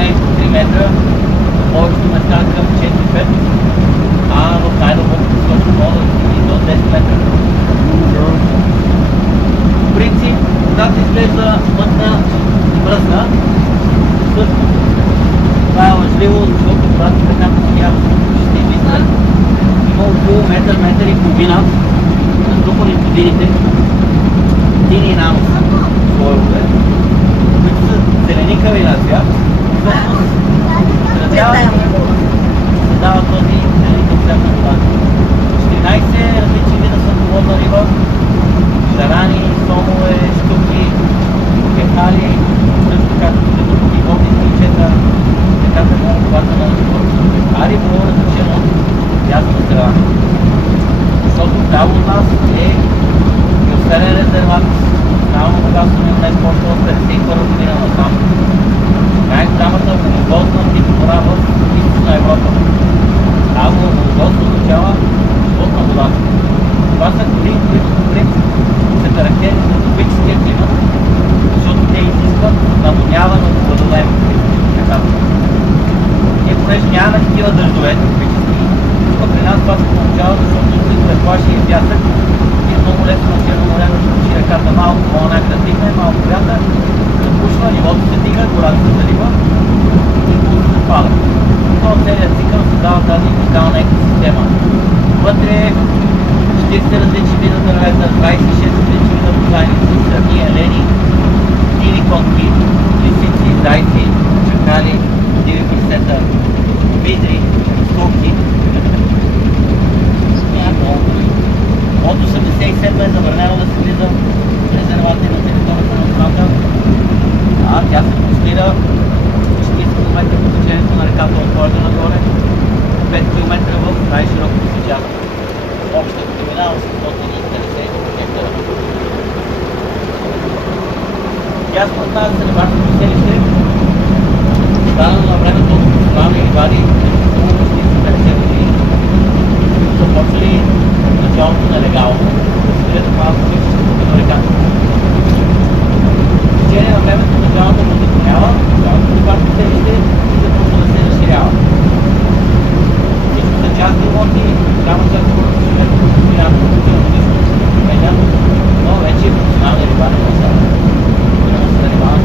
е 3 метра, на повечето места към 4-5, а в най-дълбокото точно може да стигне до 10 метра. По принцип, водата изглежда мътна и мръсна. Всъщност, това е лъжливо, защото когато така постоянно ще излиза, има около метър, метър и половина натрупани в годините тини и нанос слоеве, които са зеленикави на цвят. Всъщност, създава този зеленикав цвят на водата. 14 различни вида сладководна риба, шарани, сомове, щуки, кефали, също както и водни крилчета, така да много плакана живота. А риболов е разрешено от ясна страна. Защото право от нас е биосферен резерват, национално богатство на днес почва от 51 година насам. Най-голямата водовозна тип кора в Източна Европа. Право водовозно означава живот на водата. Това са гори, които по принцип са характерни за тропическия климат, защото те изискват наводняване от водолем. Ние понеже нямаме такива дъждове тропически, тук при нас това се получава, защото излиза плаши и пясък и е много лесно на Черно море да получи ръката малко, мога някъде да тихне, малко вятър, запушва, нивото се дига, гората се залива и булата се пада. Това целият цикъл създава тази уникална екосистема. Вътре 40 различни вида дървета, 26 различни вида бозайници, сърни, елени, диви котки, лисици, зайци, чакали, диви прасета, видри, скоки. От 87 е забранено да се влиза в резервати на територията на страната, а тя се простира 40 км по течението на реката от Горда нагоре, 5 км в най-широкото си част. Обща дължина 850 хектара. Ясно от тази рибарското селище, дадено на времето от професионални рибари, около 50 години, които са почали в началото нелегално да се гледат малко количеството на реката. В течение на времето началото му заклонява, цялото рибарско селище и започва да се разширява. Всичко са частни имоти, голяма част от хората живеят в постоянно, годишно, но вече професионални рибари на сада. Се занимават